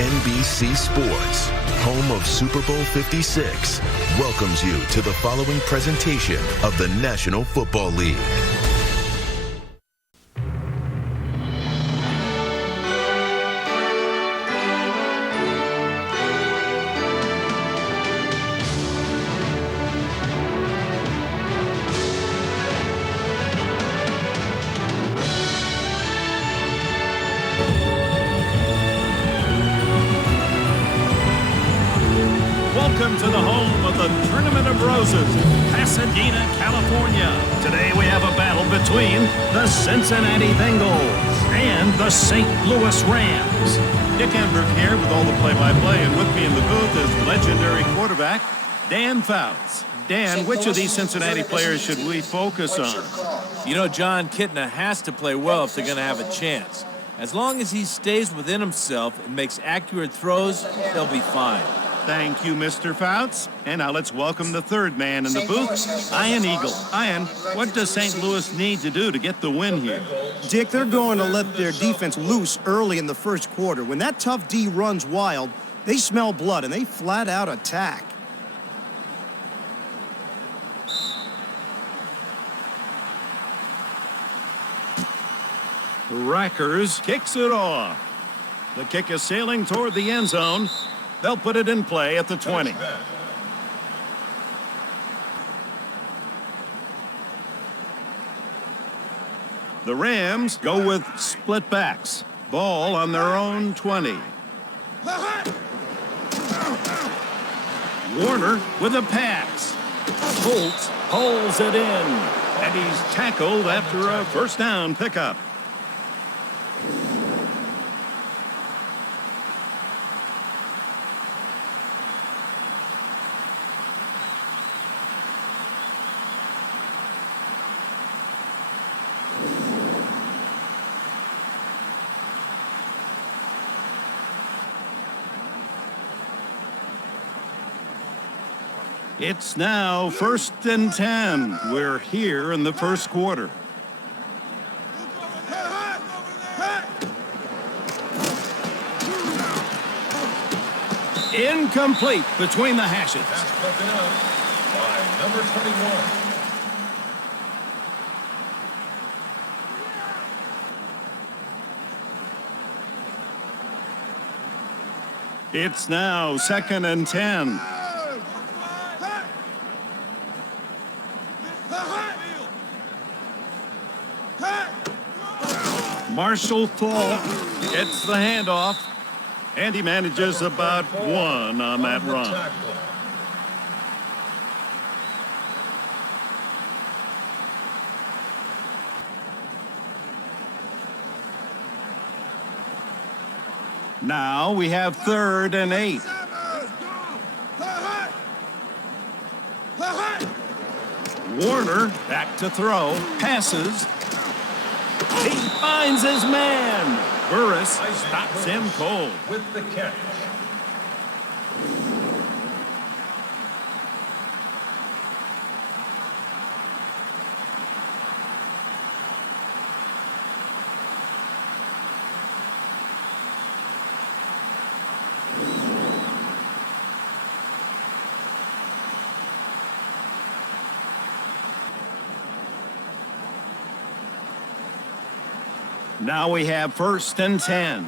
NBC Sports, home of Super Bowl 56, welcomes you to the following presentation of the National Football League. Welcome to the home of the Tournament of Roses, Pasadena, California. Today we have a battle between the Cincinnati Bengals and the St. Louis Rams. Dick Enberg here with all the play-by-play, and with me in the booth is legendary quarterback Dan Fouts. Dan, which of these Cincinnati players should we focus on? You know, John, Kitna has to play well if they're going to have a chance. As long as he stays within himself and makes accurate throws, they'll be fine. Thank you, Mr. Fouts. And now let's welcome the third man in the booth, Ian Eagle. Ian, what does St. Louis need to do to get the win here? Dick, they're going to let their defense loose early in the first quarter. When that tough D runs wild, they smell blood and they flat out attack. Rackers kicks it off. The kick is sailing toward the end zone. They'll put it in play at the 20. The Rams go with split backs. Ball on their own 20. Warner with a pass. Holtz pulls it in. And he's tackled after a first down pickup. It's now 1st and 10. We're here in the first quarter. Incomplete between the hashes. By number 21. It's now 2nd and 10. Marshall Faulk gets the handoff, and he manages about one on that run. Now we have 3rd and 8. Warner back to throw, passes. He finds his man. Burris stops him cold. With the catch. Now we have 1st and 10.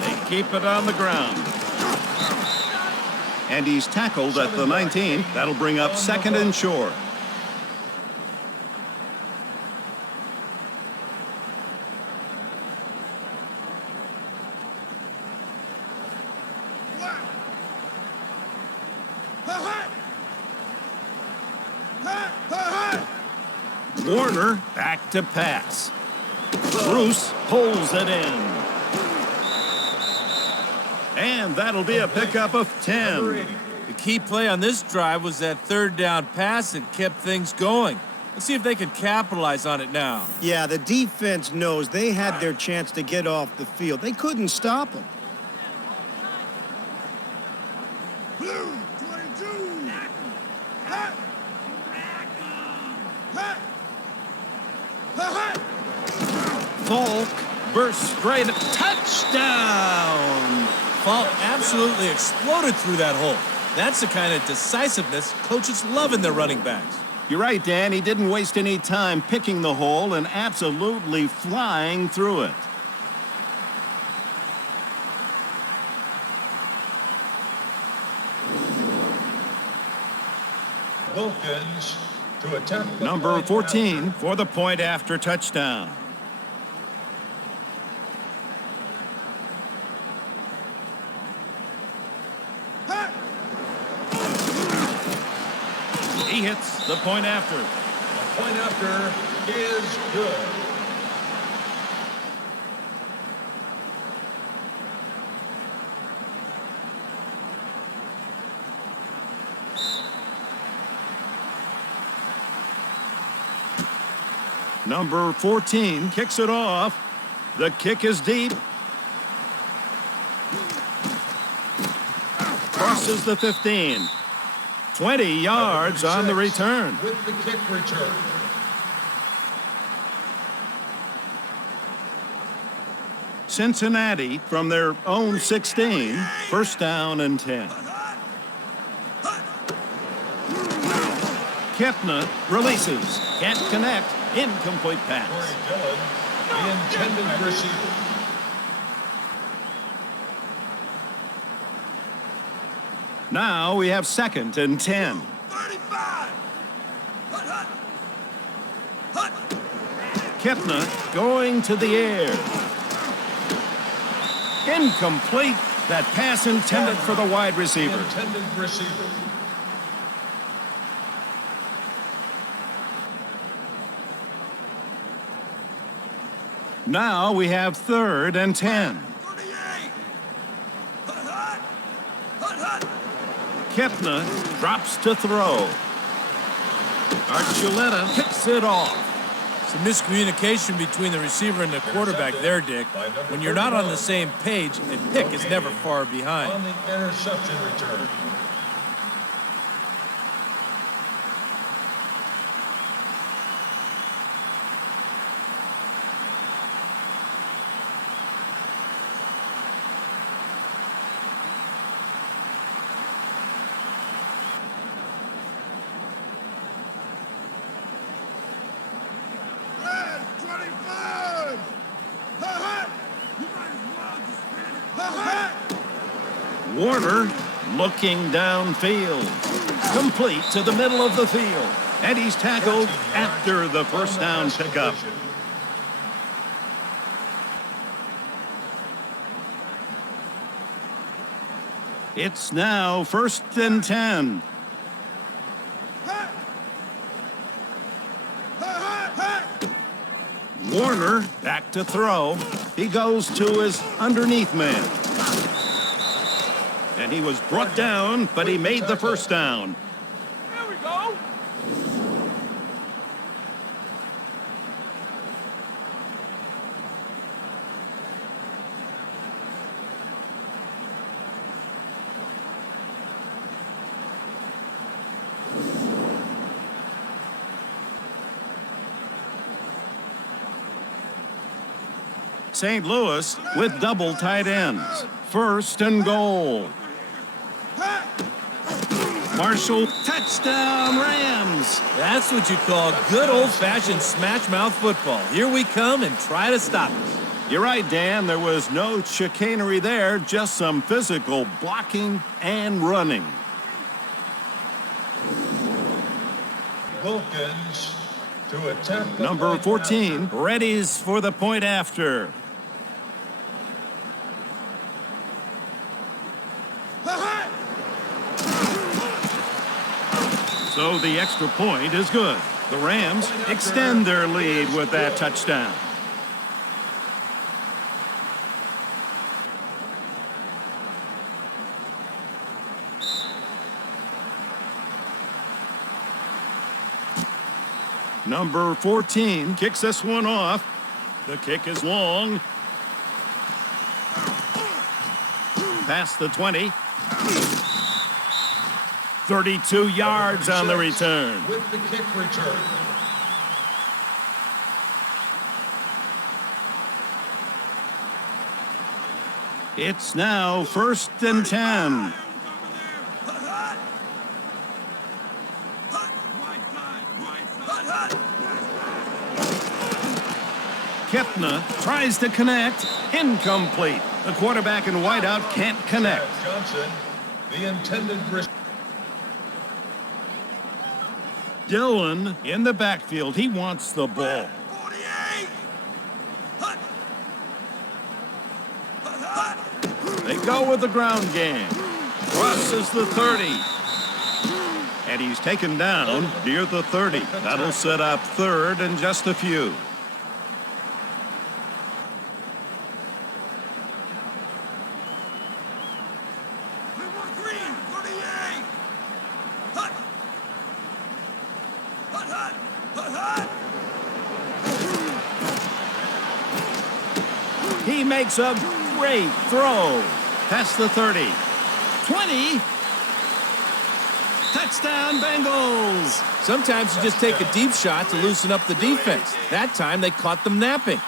They keep it on the ground. And he's tackled at the 19. That'll bring up 2nd and short. Warner back to pass. Bruce pulls it in. And that'll be a pickup of 10. The key play on this drive was that 3rd down pass that kept things going. Let's see if they can capitalize on it now. Yeah, the defense knows they had their chance to get off the field. They couldn't stop them. Blue 22. Falk burst straight. Touchdown! Falk absolutely exploded through that hole. That's the kind of decisiveness coaches love in their running backs. You're right, Dan. He didn't waste any time picking the hole and absolutely flying through it. Wilkins to attempt the Number point 14 after. for the point after touchdown. He hits the point after. The point after is good. Number 14 kicks it off. The kick is deep. Crosses the 15. 20 yards on the return. With the kick return. Cincinnati from their own 16. First down and 10. Kepner releases. Can't connect. Incomplete pass. Corey Dillon, the intended receiver. Now we have second and 10. 35. Kepner going to the air. Incomplete. That pass intended for the wide receiver. Intended receiver. Now we have third and 10. 38. Kepner drops to throw. Archuleta picks it off. Some miscommunication between the receiver and the quarterback there, Dick. When you're not on the same page, a pick is never far behind. On the interception return. Red 25. You might as well just spin it. Warner looking downfield. Complete to the middle of the field. And he's tackled after the first down pickup. It's now first and 10. Warner back to throw. He goes to his underneath man. And he was brought down, but he made the first down. There we go. St. Louis with double tight ends. First and goal. Marshall, touchdown Rams. That's what you call good old-fashioned smash-mouth football. Here we come and try to stop us. You're right, Dan. There was no chicanery there, just some physical blocking and running. Wilkins to attempt the Number point 14 after. readies for the point after. So the extra point is good. The Rams extend their lead with that touchdown. Number 14 kicks this one off. The kick is long. Past the 20. 32 yards on the return. With the kick return. It's now 1st and 10. Kipna tries to connect. Incomplete. The quarterback in whiteout can't connect. Johnson, the intended receiver. Dillon in the backfield. He wants the ball. 48. They go with the ground game. Crosses the 30. And he's taken down near the 30. That'll set up 3rd and just a few. Green, 38. Hut. Hut, hut. Hut, hut. He makes a great throw. Past the 30. 20. Touchdown, Bengals. Sometimes you just take a deep shot to loosen up the defense. That time they caught them napping.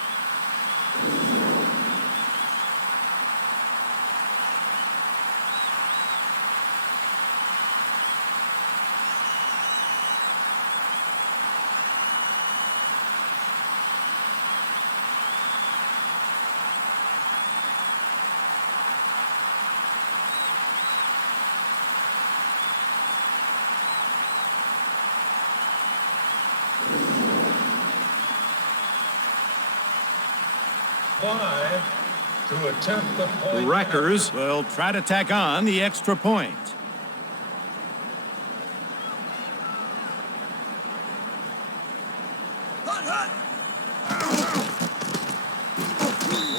To attempt the point. Wreckers will try to tack on the extra point. Hut, hut.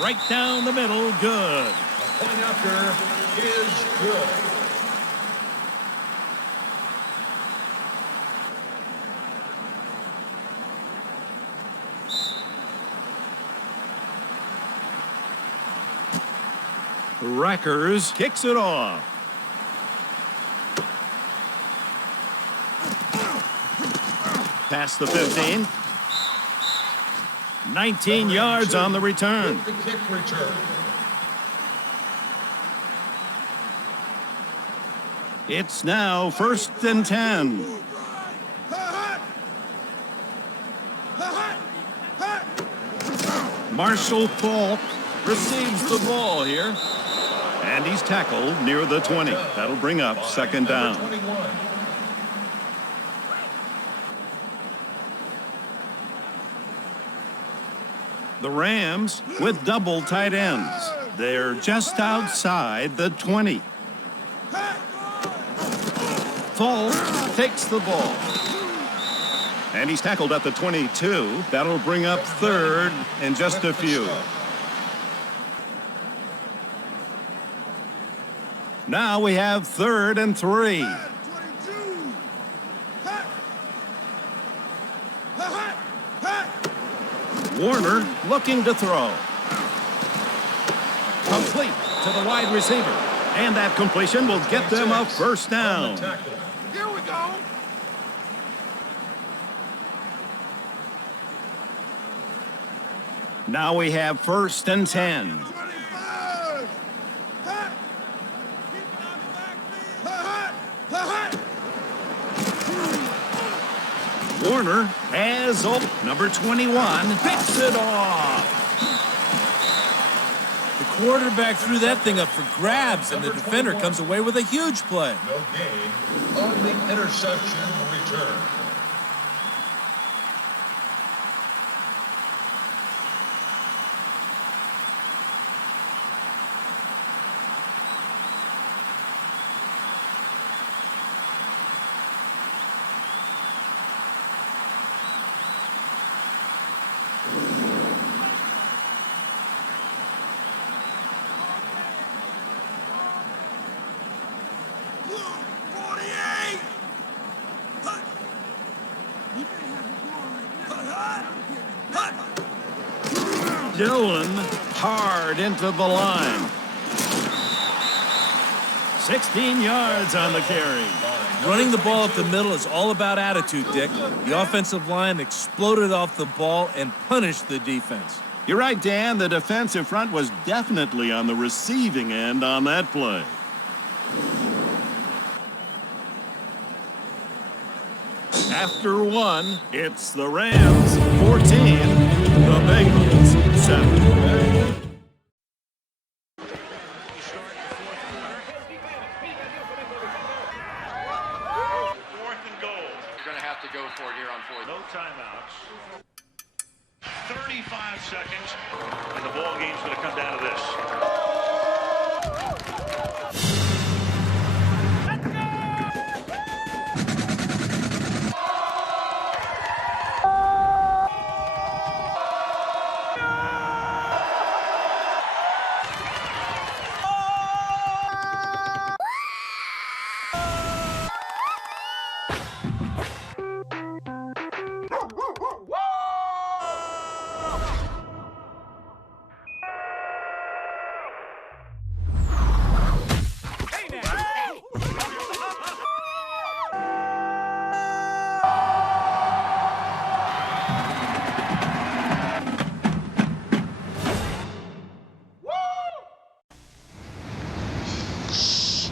Right down the middle, good. The point after is good. Wreckers kicks it off. Past the 15. 19 yards on the return. The kick return. It's now 1st and 10. Marshall Falk receives the ball here. And he's tackled near the 20. That'll bring up 2nd down. 21. The Rams with double tight ends. They're just outside the 20. Falk takes the ball. And he's tackled at the 22. That'll bring up 3rd and just a few. Now we have 3rd and 3. Warner looking to throw. Complete to the wide receiver. And that completion will get them a 1st down. Here we go. Now we have 1st and 10. 25. Hut. Keep it on the backfield. Hut, hut. Warner has number 21. Picks it off. The quarterback threw that thing up for grabs, and the defender comes away with a huge play. No gain on the interception return. Dillon hard into the line. 16 yards on the carry. Running the ball up the middle is all about attitude, Dick. The offensive line exploded off the ball and punished the defense. You're right, Dan. The defensive front was definitely on the receiving end on that play. After one, it's the Rams 14, the Bengals 7. To go for it here on fourth. No timeouts. 35 seconds, and the ball game's going to come down to this.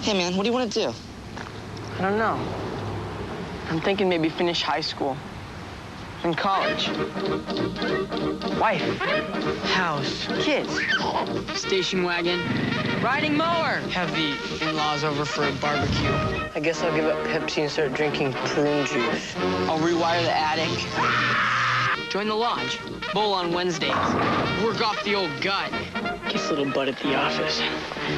Hey, man, what do you want to do? I don't know. I'm thinking maybe finish high school. And college. Wife. House. Kids. Station wagon. Riding mower. Have the in-laws over for a barbecue. I guess I'll give up Pepsi and start drinking prune juice. I'll rewire the attic. Join the lodge. Bowl on Wednesdays. Work off the old gut. Kiss little butt at the office.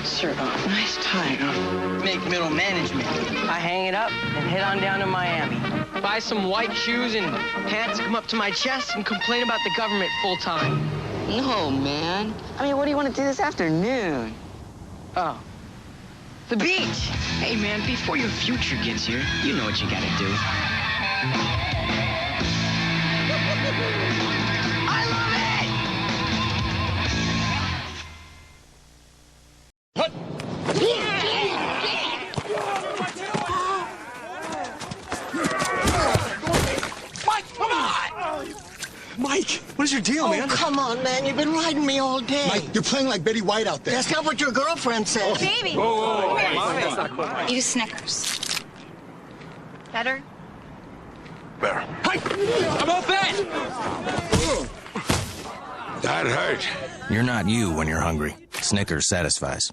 Sir, nice tie, huh? Make middle management. I hang it up and head on down to Miami. Buy some white shoes and pants, come up to my chest and complain about the government full time. No, man. I mean, what do you want to do this afternoon? Oh. The beach! Hey, man, before your future gets here, you know what you gotta do. I love it! Mike, come on! Mike, what is your deal, man? Oh, come on, man. You've been riding me all day. Mike, you're playing like Betty White out there. That's not what your girlfriend said. Baby! Whoa. That's not quite. Eat a Snickers. Better? Better. Hey! I'm all bet! That hurt. You're not you when you're hungry. Snickers satisfies.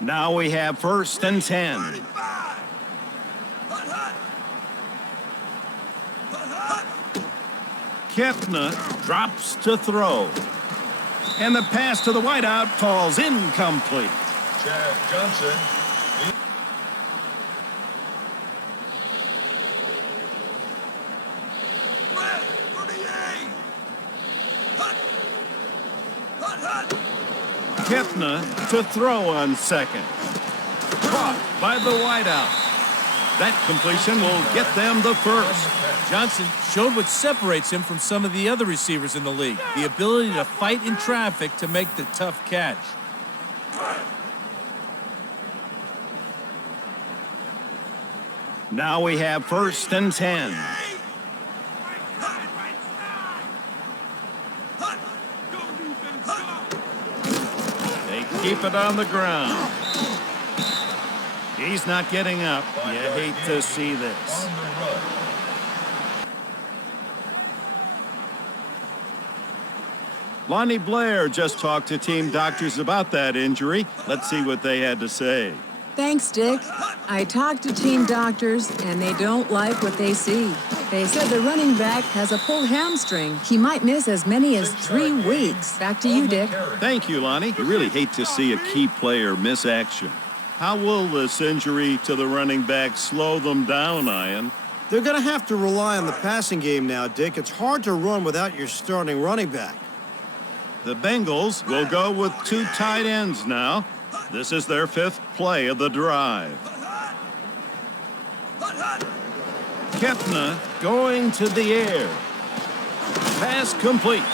Now we have 1st and 10. Kepner drops to throw. And the pass to the wideout falls incomplete. Chad Johnson. Kepner to throw on second. Caught by the wideout. That completion will get them the first. Johnson showed what separates him from some of the other receivers in the league, the ability to fight in traffic to make the tough catch. Now we have 1st and 10. They keep it on the ground. He's not getting up. You hate to see this. Lonnie Blair just talked to team doctors about that injury. Let's see what they had to say. Thanks, Dick. I talked to team doctors, and they don't like what they see. They said the running back has a pulled hamstring. He might miss as many as 3 weeks. Back to you, Dick. Thank you, Lonnie. You really hate to see a key player miss action. How will this injury to the running back slow them down, Ian? They're going to have to rely on the passing game now, Dick. It's hard to run without your starting running back. The Bengals will go with 2 tight ends now. This is their 5th play of the drive. Kepner going to the air. Pass complete.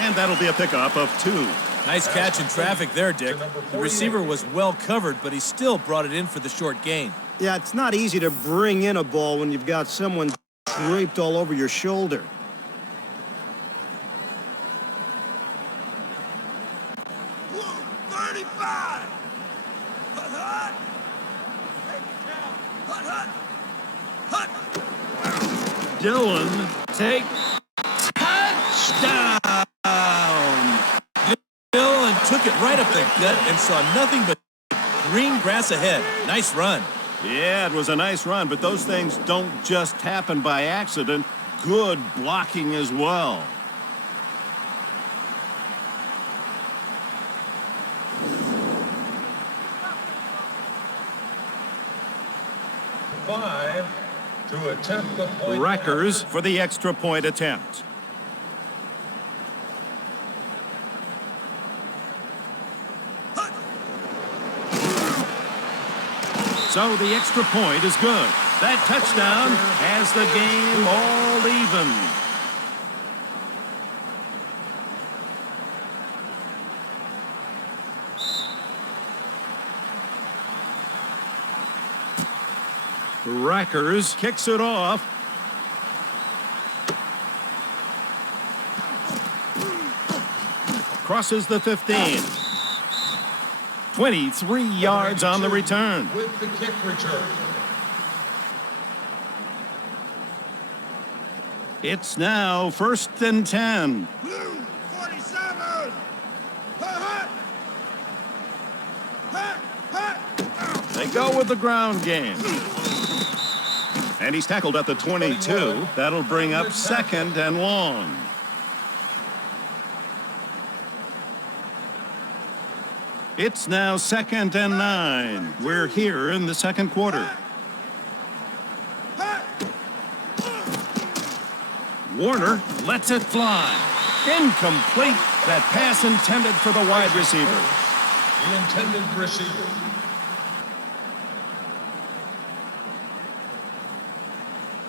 And that'll be a pickup of 2. Nice catch in traffic there, Dick. The receiver was well covered, but he still brought it in for the short gain. Yeah, it's not easy to bring in a ball when you've got someone draped all over your shoulder. Dillon, take touchdown! Dillon took it right up the gut and saw nothing but green grass ahead. Nice run. Yeah, it was a nice run, but those things don't just happen by accident. Good blocking as well. Five to attempt the point. Wreckers for the extra point attempt. So the extra point is good. That touchdown has the game all even. Wreckers kicks it off. Crosses the 15. 23 yards on the return. With the kick return. It's now 1st and 10. Blue 47. They go with the ground game. And he's tackled at the 22. That'll bring up 2nd and long. It's now 2nd and 9. We're here in the second quarter. Warner lets it fly. Incomplete. That pass intended for the wide receiver. The intended receiver.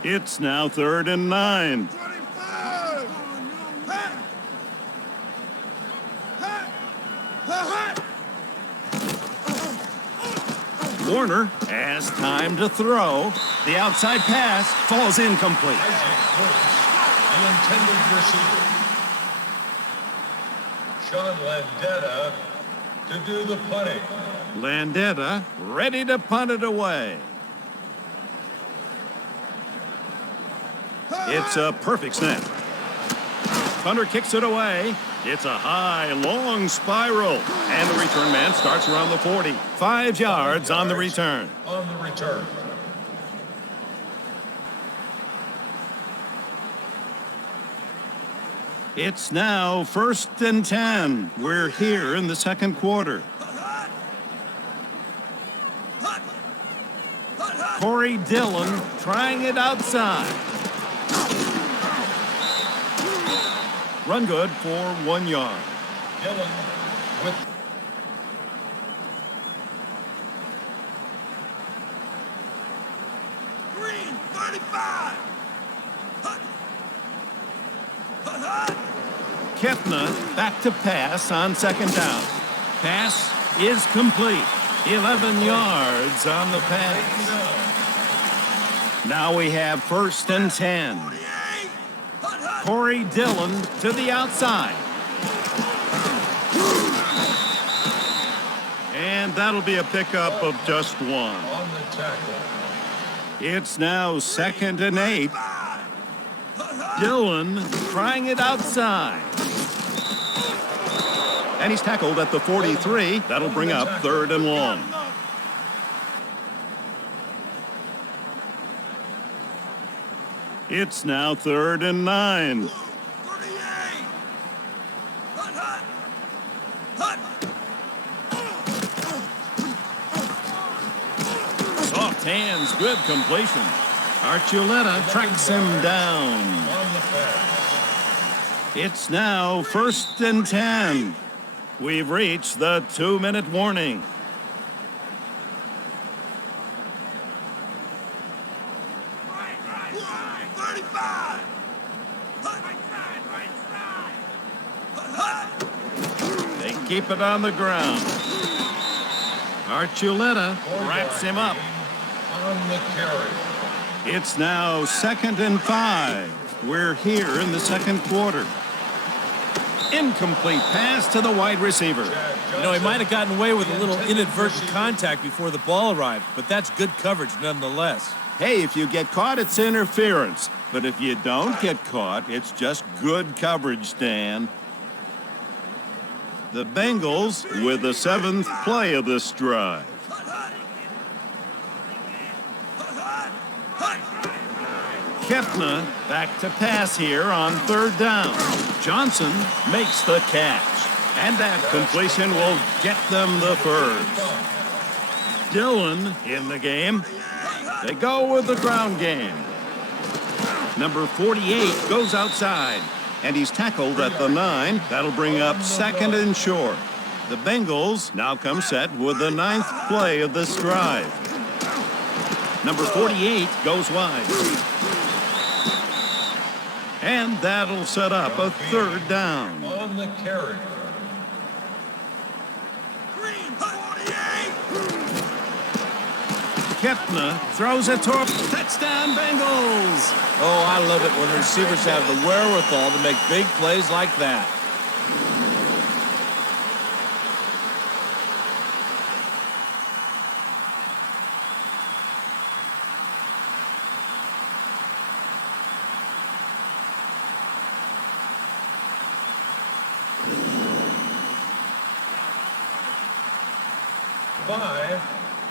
It's now 3rd and 9. 25. Warner has time to throw. The outside pass falls incomplete. The intended receiver. Sean Landetta to do the punting. Landetta ready to punt it away. It's a perfect snap. Punter kicks it away. It's a high, long spiral. And the return man starts around the 40. 5 yards on the return. On the return. It's now 1st and 10. We're here in the second quarter. Corey Dillon trying it outside. Run good for 1 yard. Dillon with Green 35. Kepna back to pass on 2nd down. Pass is complete. 11 yards on the pass. Now we have 1st and 10. Corey Dillon to the outside. And that'll be a pickup of just 1. on the tackle. It's now 2nd and 8. Dillon trying it outside. And he's tackled at the 43. That'll bring up 3rd and long. It's now 3rd and 9. Soft hands, good completion. Archuleta tracks him down. It's now 1st and 10. We've reached the 2-minute warning. They keep it on the ground. Archuleta wraps him up. On the carry. It's now 2nd and 5. We're here in the second quarter. Incomplete pass to the wide receiver. You know, he might have gotten away with a little inadvertent contact before the ball arrived, but that's good coverage nonetheless. Hey, if you get caught, it's interference. But if you don't get caught, it's just good coverage, Dan. The Bengals with the 7th play of this drive. Kepner back to pass here on 3rd down. Johnson makes the catch. And that completion will get them the first. Dillon in the game. They go with the ground game. Number 48 goes outside. And he's tackled at the 9. That'll bring up 2nd and short. The Bengals now come set with the 9th play of this drive. Number 48 goes wide. And that'll set up a 3rd down. On the carry. Kepner throws a touchdown Bengals. Oh, I love it when receivers have the wherewithal to make big plays like that.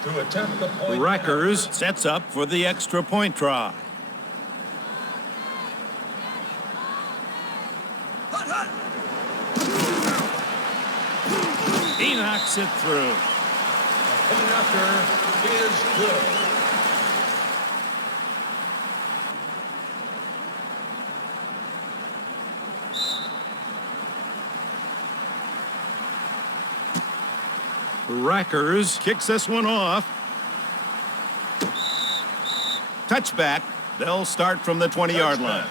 To attempt the point. Rutgers sets up for the extra point try. He knocks it through. Point after is good. Rutgers kicks this one off. Touchback. They'll start from the 20-yard line.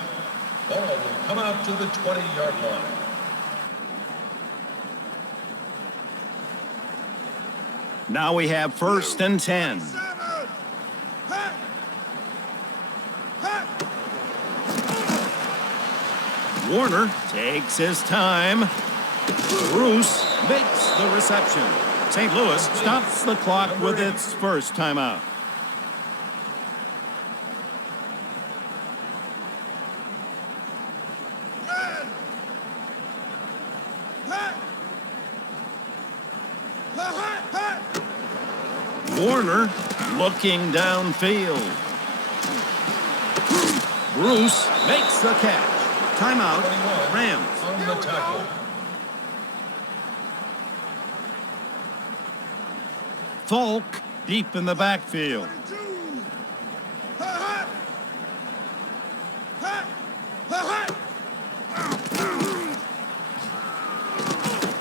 Ball will come out to the 20-yard line. Now we have 1st and 10. Warner takes his time. Bruce makes the reception. St. Louis stops the clock with its first timeout. Warner looking downfield. Bruce makes the catch. Timeout, Rams. On the tackle. Falk deep in the backfield.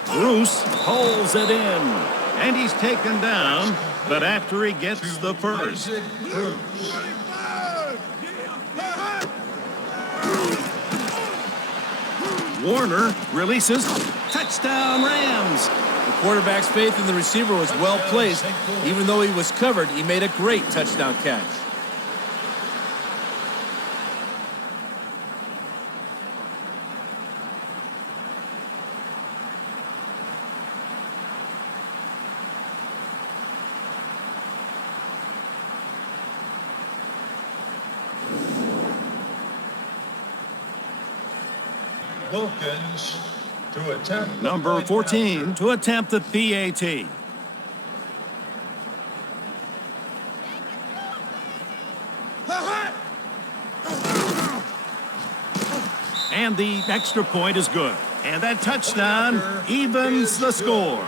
Bruce pulls it in, and he's taken down, but after he gets the first. Warner releases. Touchdown, Rams. The quarterback's faith in the receiver was well placed. Even though he was covered, he made a great touchdown catch. Wilkins to attempt number 14 to attempt the PAT. And the extra point is good. And that touchdown evens the score.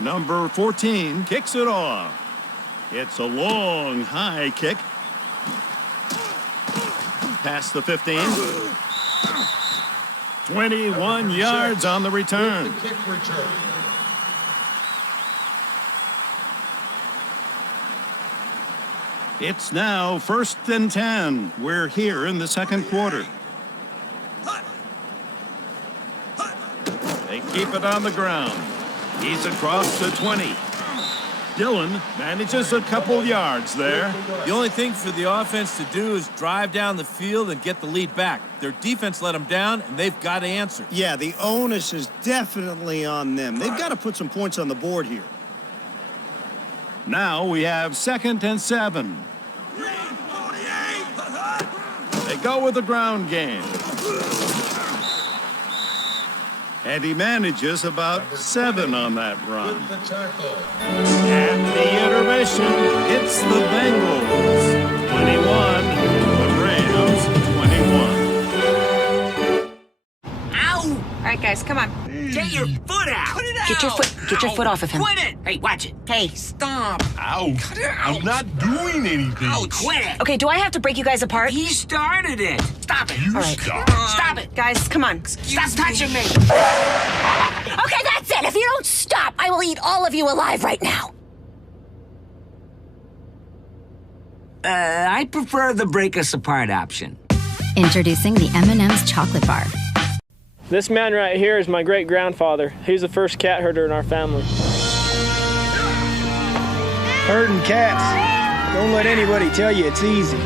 Number 14 kicks it off. It's a long, high kick. Past the 15. 21 yards on the return. Kick return. It's now 1st and 10. We're here in the second quarter. They keep it on the ground. He's across the 20. Dillon manages a couple yards there. The only thing for the offense to do is drive down the field and get the lead back. Their defense let them down, and they've got to answer. Yeah, the onus is definitely on them. They've got to put some points on the board here. Now we have 2nd and 7. They go with the ground game. And he manages about 7 on that run. And the intermission hits the Bengals. 21, the Rams 21. Ow! All right, guys, come on. Get your foot out! Put it out! Get your foot off of him. Quit it! Hey, watch it. Hey, stop. Ow! Cut it out. I'm not doing anything. Ow, quit it! Okay, do I have to break you guys apart? He started it. Stop it. You All right. stop. Stop it. Guys, come on. Stop touching me. Okay, that's it. If you don't stop, I will eat all of you alive right now. I prefer the break us apart option. Introducing the M&M's chocolate bar. This man right here is my great-grandfather. He's the first cat herder in our family. Herding cats. Don't let anybody tell you it's easy.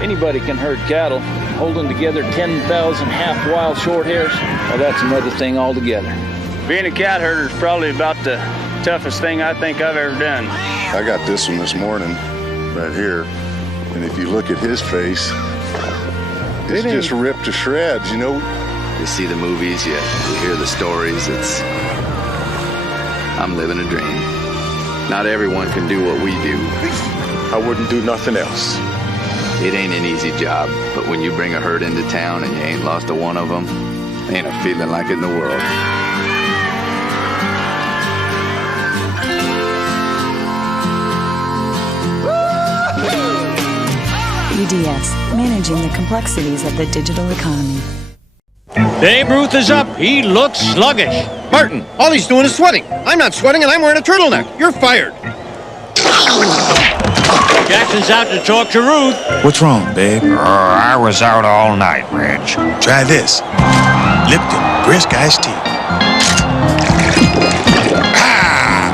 Anybody can herd cattle. Holding together 10,000 half-wild short hairs, well, that's another thing altogether. Being a cat herder is probably about the toughest thing I think I've ever done. I got this one this morning, right here, and if you look at his face, it's just ripped to shreds, you know? You see the movies, you hear the stories, I'm living a dream. Not everyone can do what we do. I wouldn't do nothing else. It ain't an easy job, but when you bring a herd into town and you ain't lost a one of them, ain't a feeling like it in the world. EDS, managing the complexities of the digital economy. Babe Ruth is up. He looks sluggish. Martin, all he's doing is sweating. I'm not sweating and I'm wearing a turtleneck. You're fired. Jackson's out to talk to Ruth. What's wrong, babe? I was out all night, Reg. Try this. Lipton Brisk Iced Tea.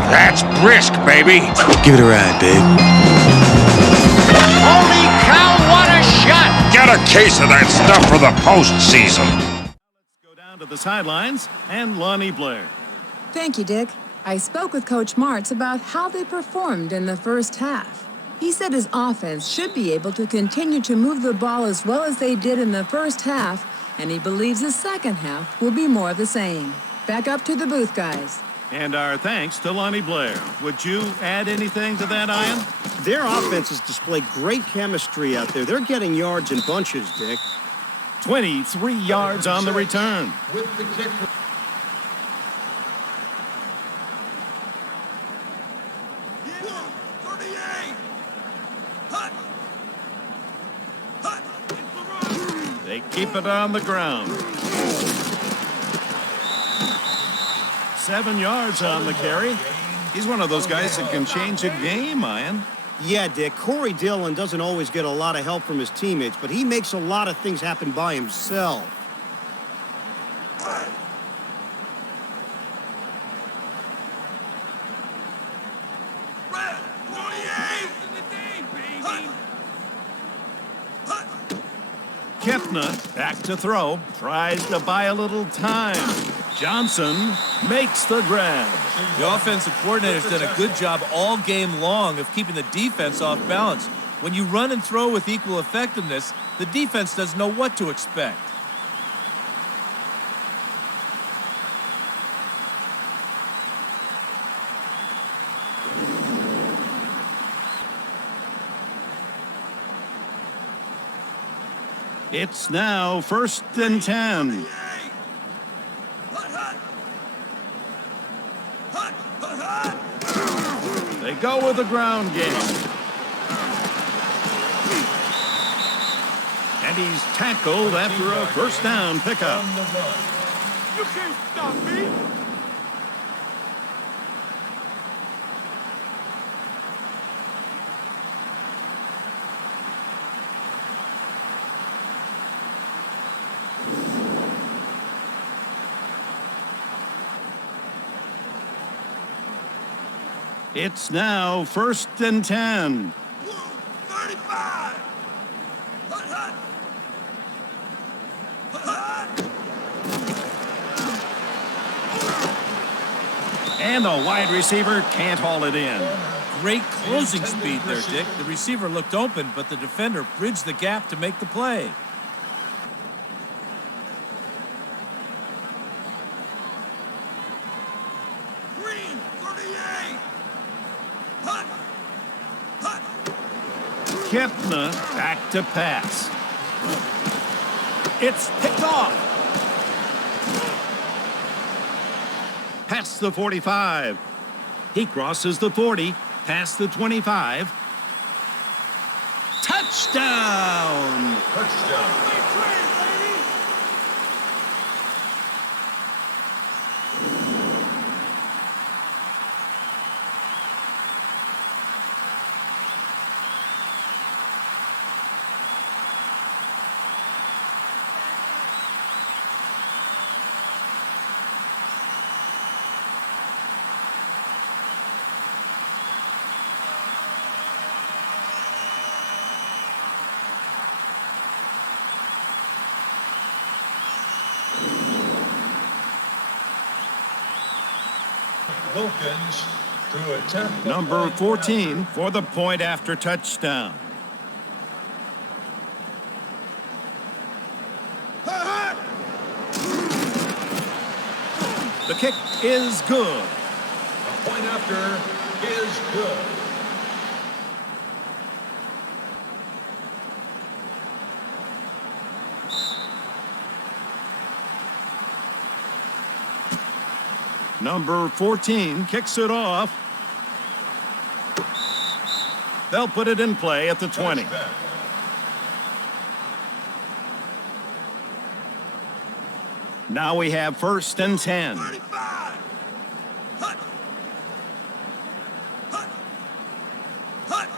That's brisk, baby. Give it a ride, babe. Holy cow, what a shot! Get a case of that stuff for the postseason. Let's go down to the sidelines and Lonnie Blair. Thank you, Dick. I spoke with Coach Martz about how they performed in the first half. He said his offense should be able to continue to move the ball as well as they did in the first half, and he believes the second half will be more of the same. Back up to the booth, guys. And our thanks to Lonnie Blair. Would you add anything to that, Ian? Their offenses display great chemistry out there. They're getting yards in bunches, Dick. 23 yards on the return. With the kicker. They keep it on the ground. 7 yards on the carry. He's one of those guys that can change a game, Ian. Yeah, Dick. Corey Dillon doesn't always get a lot of help from his teammates, but he makes a lot of things happen by himself. Kepner back to throw, tries to buy a little time. Johnson makes the grab. The offensive coordinator's done a good job all game long of keeping the defense off balance. When you run and throw with equal effectiveness, the defense doesn't know what to expect. It's now 1st and 10. They go with the ground game. And he's tackled after a first down pickup. You can't stop me. It's now 1st and 10. 35. And the wide receiver can't haul it in. Great closing speed there, Dick. The receiver looked open, but the defender bridged the gap to make the play. Green, 38. Kipna back to pass. It's picked off. Past the 45. He crosses the 40, past the 25. Touchdown! Touchdown. Wilkins to attempt Number 14 for the point after touchdown. The kick is good. A point after is good. Number 14 kicks it off. They'll put it in play at the 20. Now we have 1st and 10.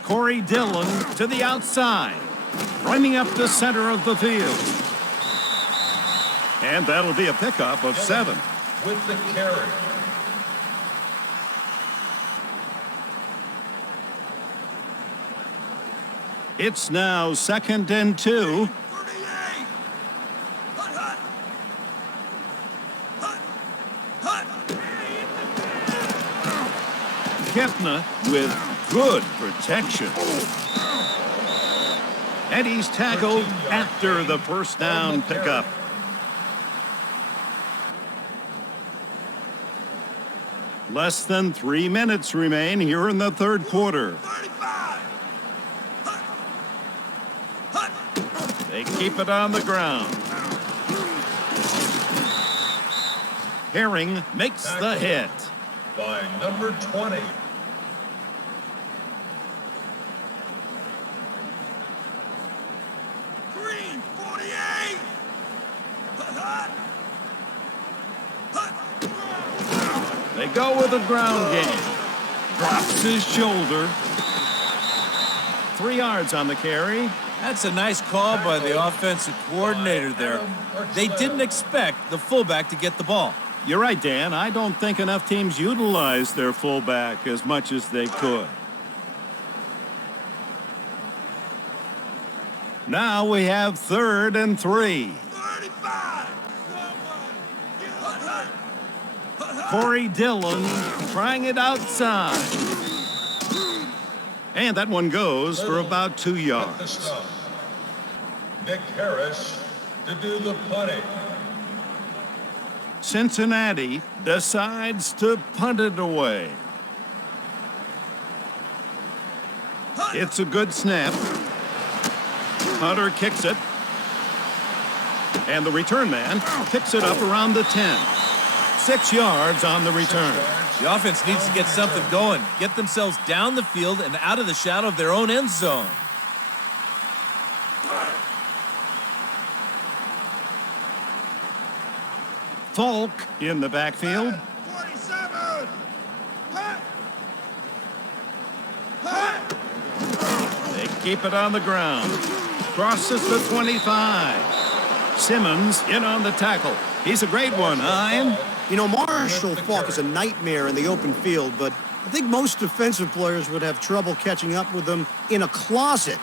Corey Dillon to the outside, running up the center of the field. And that'll be a pickup of 7. With the carry. It's now 2nd and 2. Kepner with good protection. And he's tackled after the first down pickup. Less than 3 minutes remain here in the third quarter. They keep it on the ground. Herring makes the hit. By number 20. Green, 48. They go with a ground game. Drops his shoulder. 3 yards on the carry. That's a nice call by the offensive coordinator there. They didn't expect the fullback to get the ball. You're right, Dan. I don't think enough teams utilize their fullback as much as they could. Now we have 3rd and 3. Corey Dillon trying it outside. And that one goes for about 2 yards. Nick Harris to do the punting. Cincinnati decides to punt it away. It's a good snap. Hunter kicks it. And the return man picks it up around the 10. 6 yards on the return. The offense needs to get something going. Get themselves down the field and out of the shadow of their own end zone. Falk in the backfield. 27. They keep it on the ground. Crosses the 25. Simmons in on the tackle. He's a great one, Hein. You know, Marshall Falk is a nightmare in the open field, but I think most defensive players would have trouble catching up with them in a closet.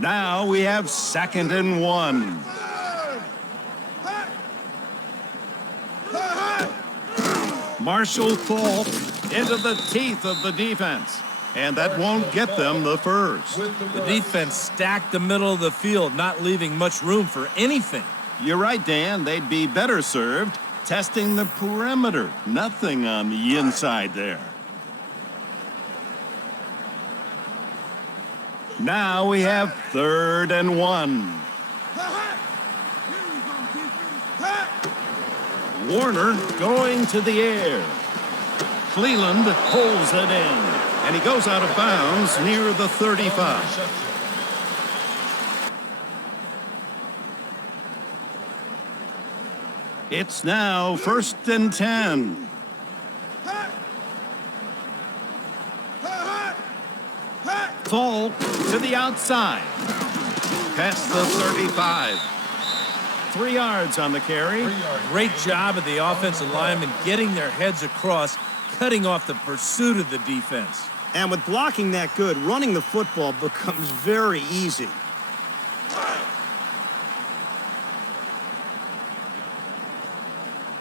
Now we have 2nd and 1. Marshall Falk into the teeth of the defense. And that won't get them the first. The defense stacked the middle of the field, not leaving much room for anything. You're right, Dan. They'd be better served testing the perimeter. Nothing on the inside there. Now we have 3rd and 1. Warner going to the air. Cleveland pulls it in, and he goes out of bounds near the 35. It's now 1st and 10. Falk to the outside. Past the 35. 3 yards on the carry. Great job of the offensive linemen getting their heads across, cutting off the pursuit of the defense. And with blocking that good, running the football becomes very easy.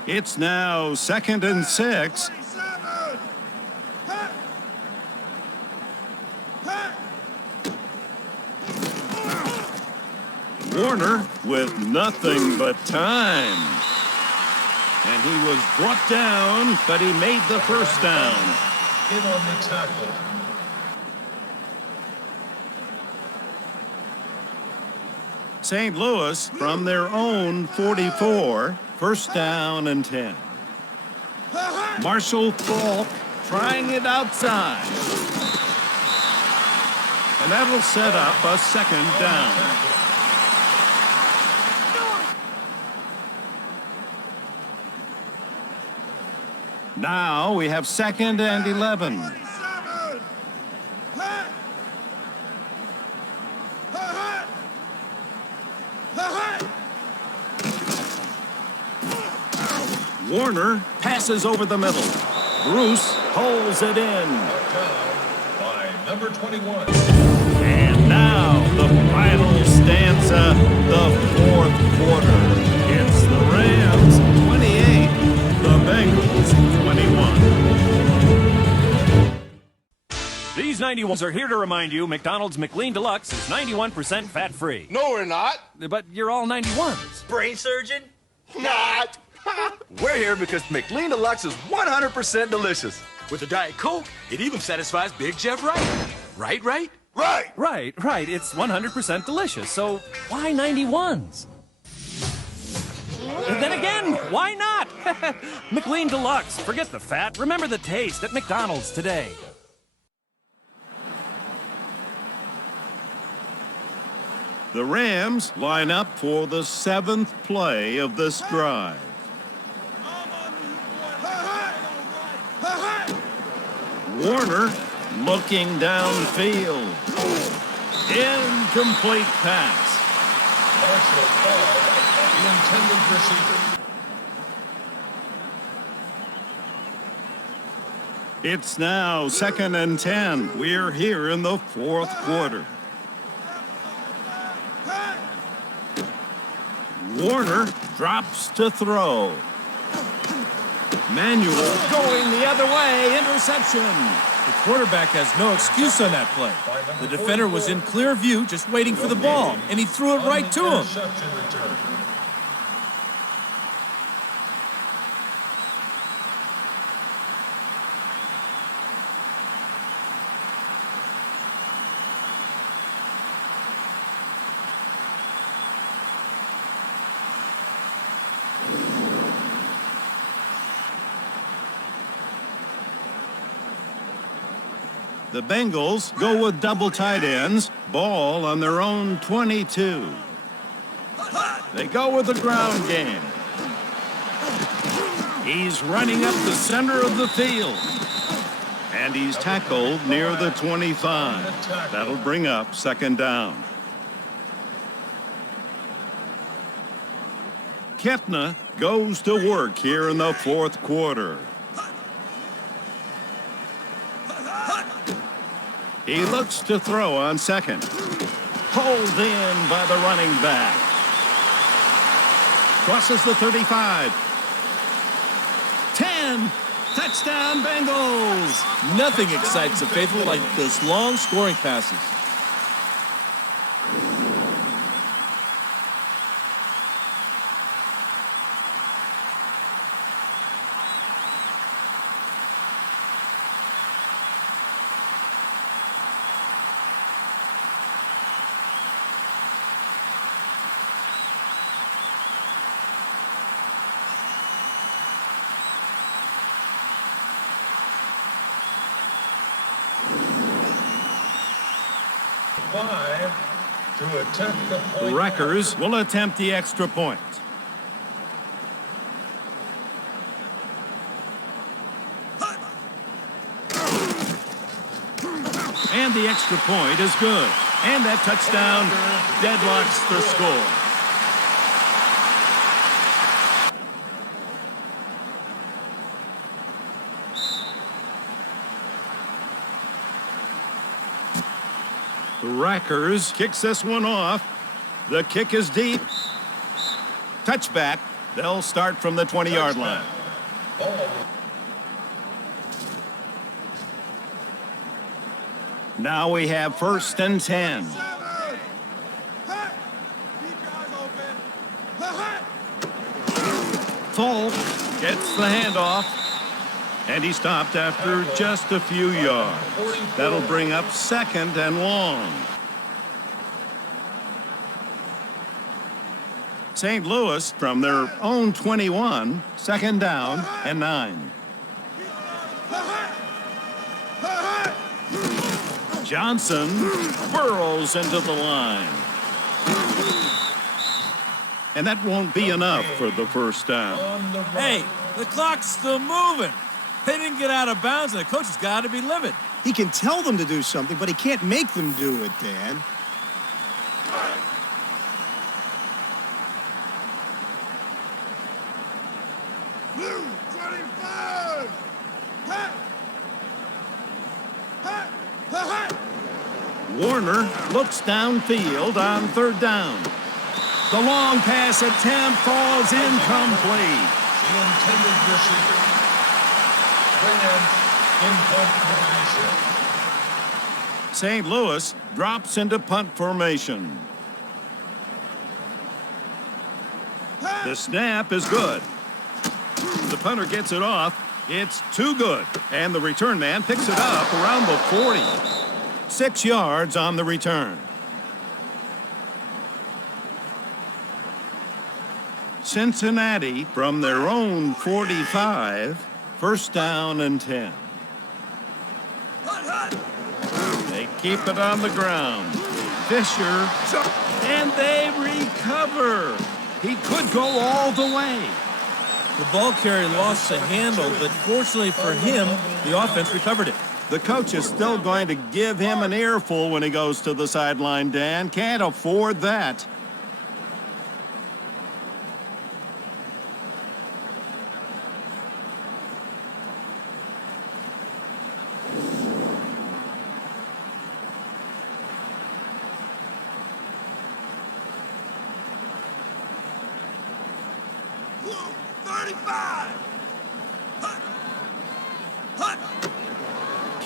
It's now 2nd and 6. Warner with nothing but time. And he was brought down, but he made the first down. In on the tackle. St. Louis from their own 44, 1st down and 10. Marshall Falk trying it outside. And that'll set up a 2nd down. Now we have 2nd and 11. Warner passes over the middle. Bruce holds it in. By number 21. And now the final stanza, the 4th quarter. It's the Rams 28, the Bengals 21. These 91s are here to remind you McDonald's McLean Deluxe is 91% fat-free. No, we're not. But you're all 91s. Brain surgeon? Not. We're here because McLean Deluxe is 100% delicious. With a Diet Coke, it even satisfies Big Jeff Right. Right? Right. Right. It's 100% delicious. So why 91s? Then again, why not? McLean Deluxe. Forget the fat. Remember the taste at McDonald's today. The Rams line up for the 7th play of this drive. Warner looking downfield. Incomplete pass. Marshall Falk, the intended receiver. It's now 2nd and 10. We're here in the 4th quarter. Warner drops to throw. Manuel going the other way. Interception. The quarterback has no excuse on that play. The defender was in clear view, just waiting for the ball, and he threw it right to him. Interception return. The Bengals go with double tight ends. Ball on their own 22. They go with the ground game. He's running up the center of the field. And he's tackled near the 25. That'll bring up second down. Ketna goes to work here in the fourth quarter. He looks to throw on second. Pulled in by the running back. Crosses the 35. 10. Touchdown, Bengals! Nothing excites the faithful like those long scoring passes. To attempt the point. Wreckers will attempt the extra point. And the extra point is good. And that touchdown deadlocks the score. The Wreckers kicks this one off. The kick is deep. Touchback. They'll start from the 20-yard line. Now we have 1st and 10. Full gets the handoff. And he stopped after just a few yards. That'll bring up second and long. St. Louis from their own 21, second down and 9. Johnson burrows into the line. And that won't be enough for the first down. Hey, the clock's still moving. They didn't get out of bounds, and the coach has got to be livid. He can tell them to do something, but he can't make them do it, Dan. Blue 25! Warner looks downfield on 3rd down. The long pass attempt falls incomplete. The intended receiver. In punt formation. St. Louis drops into punt formation. The snap is good. The punter gets it off. It's too good. And the return man picks it up around the 40. 6 yards on the return. Cincinnati from their own 45. 1st down and 10. They keep it on the ground. Fisher, and they recover. He could go all the way. The ball carrier lost the handle, but fortunately for him, the offense recovered it. The coach is still going to give him an earful when he goes to the sideline, Dan. Can't afford that.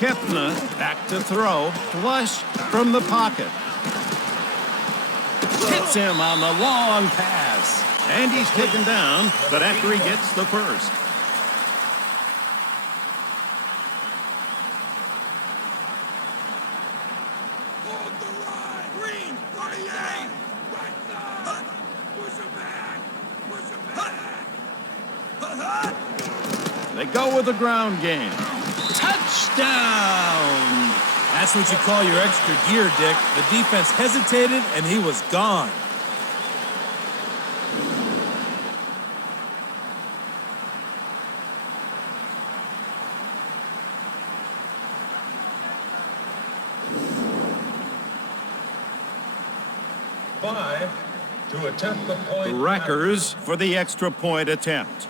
Ketna back to throw, flush from the pocket. Hits him on the long pass. And he's taken down, but after he gets the first. Green 38! Right side! Push him back! Push him back! They go with the ground game. Touchdown! That's what you call your extra gear, Dick. The defense hesitated, and he was gone. 5 to attempt the point. Wreckers for the extra point attempt.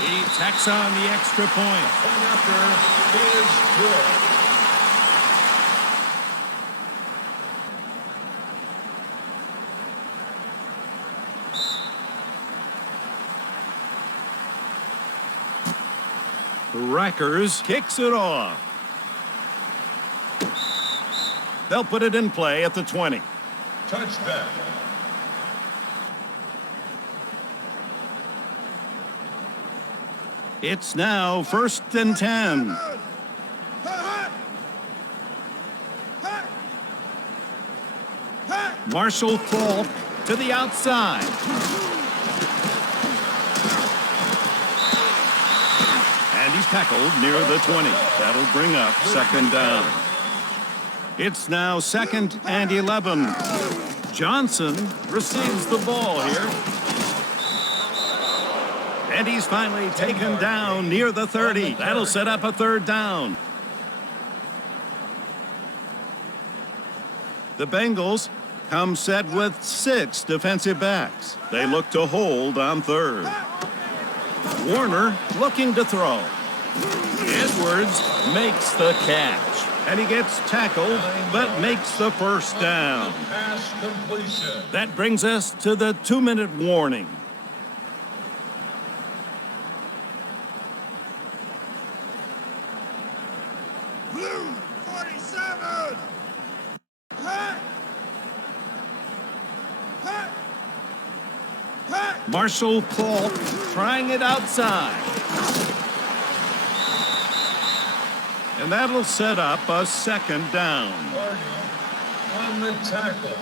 He tacks on the extra point. Point after is good. Wreckers kicks it off. They'll put it in play at the 20. Touchdown. It's now 1st and 10. Marshall Falk to the outside. And he's tackled near the 20. That'll bring up 2nd down. It's now 2nd and 11. Johnson receives the ball here. And he's finally taken down near the 30. That'll set up a 3rd down. The Bengals come set with 6 defensive backs. They look to hold on 3rd. Warner looking to throw. Edwards makes the catch. And he gets tackled, but makes the 1st down. Pass completion. That brings us to the 2-minute warning. Blue 47. Marshall Falk trying it outside. And that'll set up a 2nd down. On the tackle.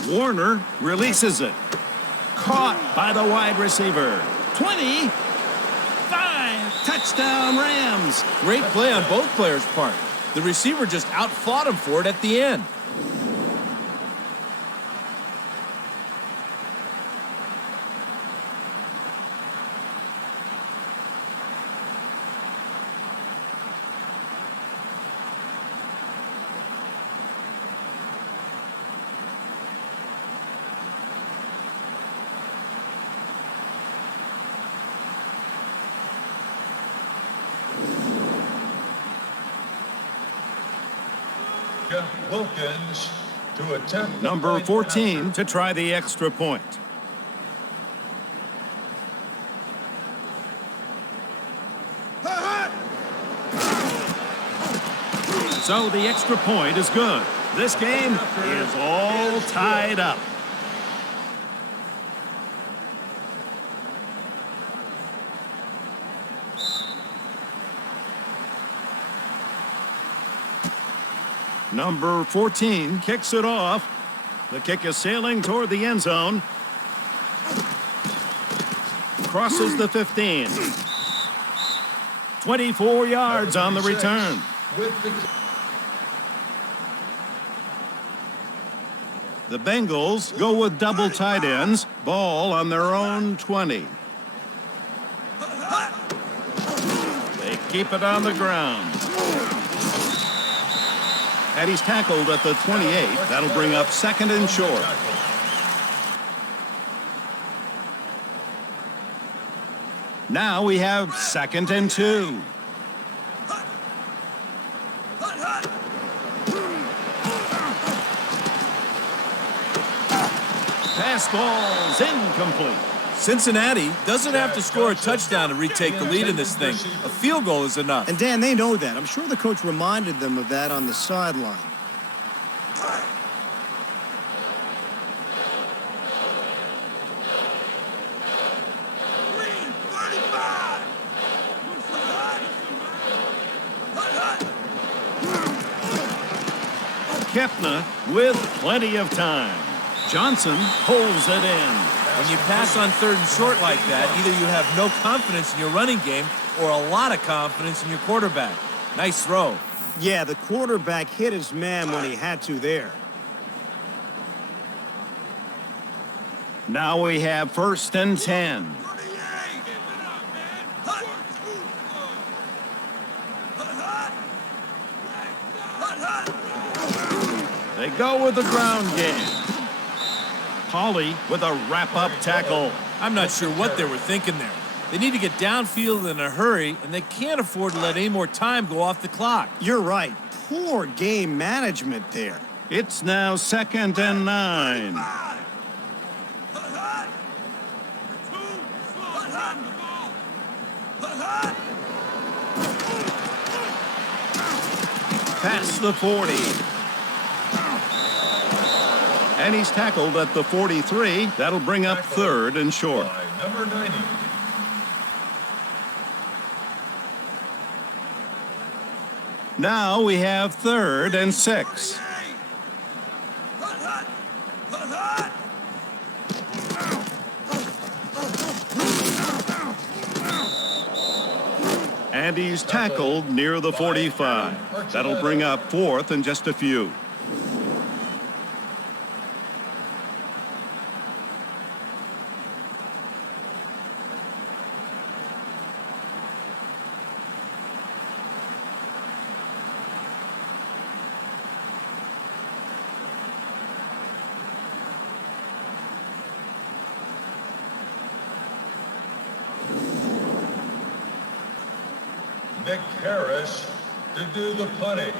22. Warner releases it. Caught by the wide receiver. 25. Touchdown Rams. Great play on both players' part. The receiver just outfought him for it at the end. Wilkins to attempt number 14 to try the extra point. So the extra point is good. This game is all tied up. Number 14 kicks it off. The kick is sailing toward the end zone. Crosses the 15. 24 yards on the return. The Bengals go with double tight ends. Ball on their own 20. They keep it on the ground. And he's tackled at the 28. That'll bring up 2nd and short. Now we have 2nd and 2. Pass ball's incomplete. Cincinnati doesn't have to score a touchdown to retake the lead in this thing. A field goal is enough. And Dan, they know that. I'm sure the coach reminded them of that on the sideline. Kepner with plenty of time. Johnson holds it in. When you pass on 3rd and short like that, either you have no confidence in your running game or a lot of confidence in your quarterback. Nice throw. Yeah, the quarterback hit his man when he had to there. Now we have 1st and 10. They go with the ground game. Holly with a wrap-up tackle. I'm not sure what they were thinking there. They need to get downfield in a hurry, and they can't afford to let any more time go off the clock. You're right. Poor game management there. It's now 2nd and 9. Past the 40. And he's tackled at the 43. That'll bring up 3rd and short. Number 90. Now we have 3rd and 6. And he's tackled near the 45. That'll bring up 4th and just a few. Nick Harris to do the punting.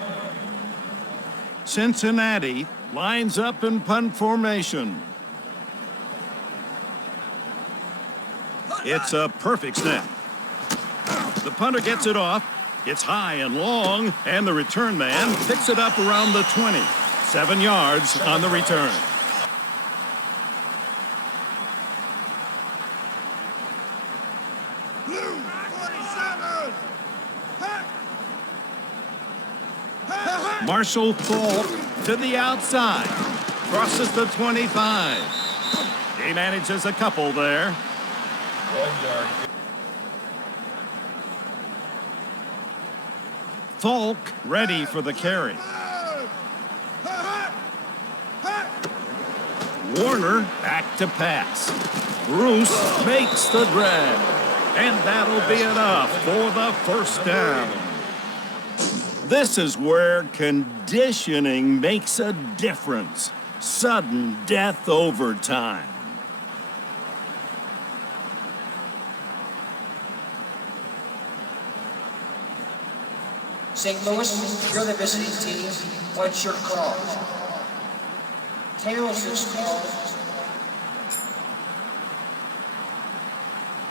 Cincinnati lines up in punt formation. It's a perfect snap. The punter gets it off. It's high and long, and the return man picks it up around the 20. 7 yards on the return. Marshall Falk to the outside. Crosses the 25. He manages a couple there. 1 yard. Falk ready for the carry. Warner back to pass. Bruce makes the grab. And that'll be enough for the 1st down. This is where conditioning makes a difference. Sudden death overtime. St. Louis, you're the visiting team. What's your call? Tails is called.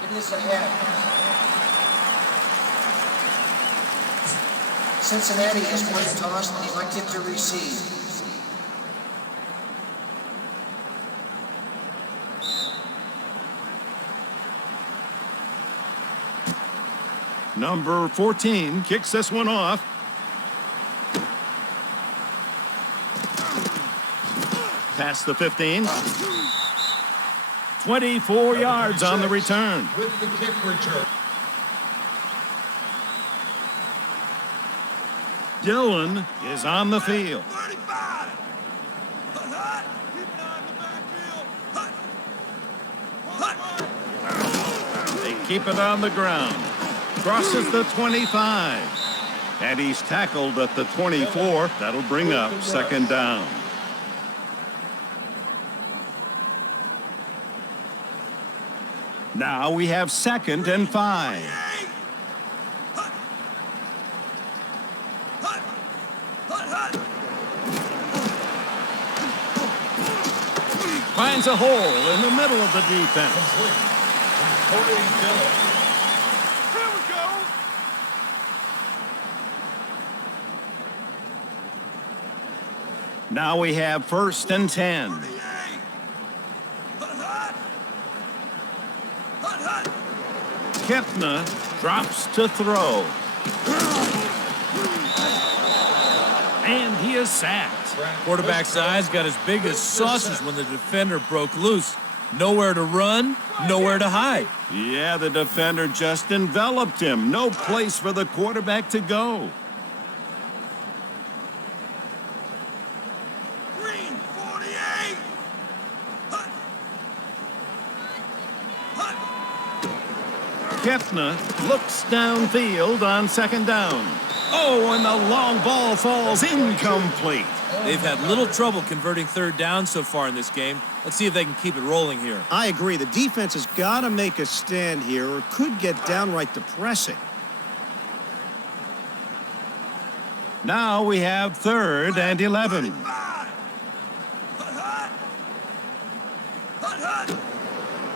It is ahead. Cincinnati has won the toss and elected to receive. Number 14 kicks this one off. Past the 15. 24 yards on the return. With the kick return. Dillon is on the field. They keep it on the ground. Crosses the 25. And he's tackled at the 24. That'll bring up 2nd down. Now we have 2nd and 5. Finds a hole in the middle of the defense. Here we go. Now we have 1st and 10. Kepner drops to throw. And he is sacked. Quarterback's eyes got as big as saucers when the defender broke loose. Nowhere to run, nowhere to hide. Yeah, the defender just enveloped him. No place for the quarterback to go. Green 48. Kepner looks downfield on second down. Oh, and the long ball falls incomplete. They've had little trouble converting third down so far in this game. Let's see if they can keep it rolling here. I agree. The defense has got to make a stand here or could get downright depressing. Now we have 3rd and 11.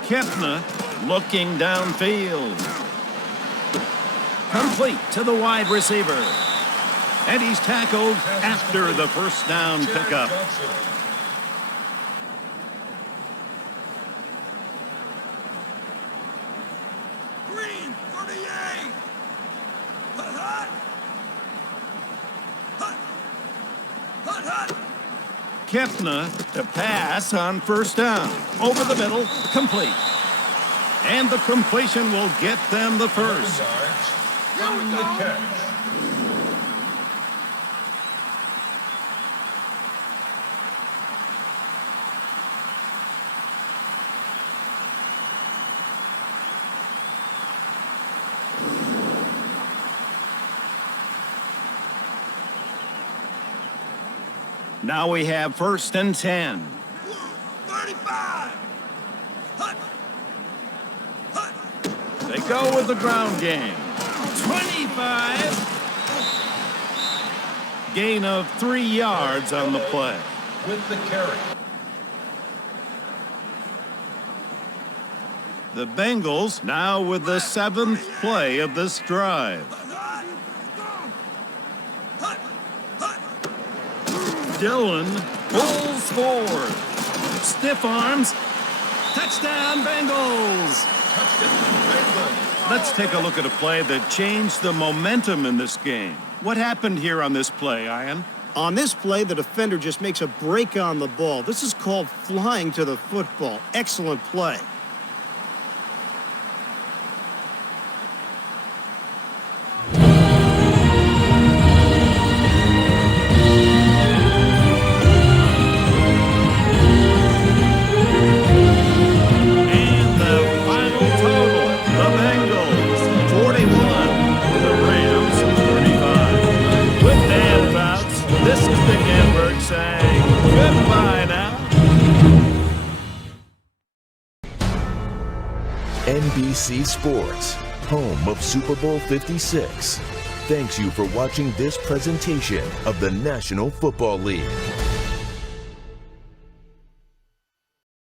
Kepner looking downfield. Complete to the wide receiver. And he's tackled after the first down pickup. Green, 38. Kepner to pass on first down. Over the middle, complete. And the completion will get them the first. From the catch. Now we have 1st and 10. 35. They go with the ground game. 25. Gain of 3 yards on the play. With the carry. The Bengals now with the 7th play of this drive. Dillon pulls forward. Stiff arms. Touchdown, Bengals! Let's take a look at a play that changed the momentum in this game. What happened here on this play, Ian? On this play, the defender just makes a break on the ball. This is called flying to the football. Excellent play. NBC Sports, home of Super Bowl 56. Thanks you for watching this presentation of the National Football League.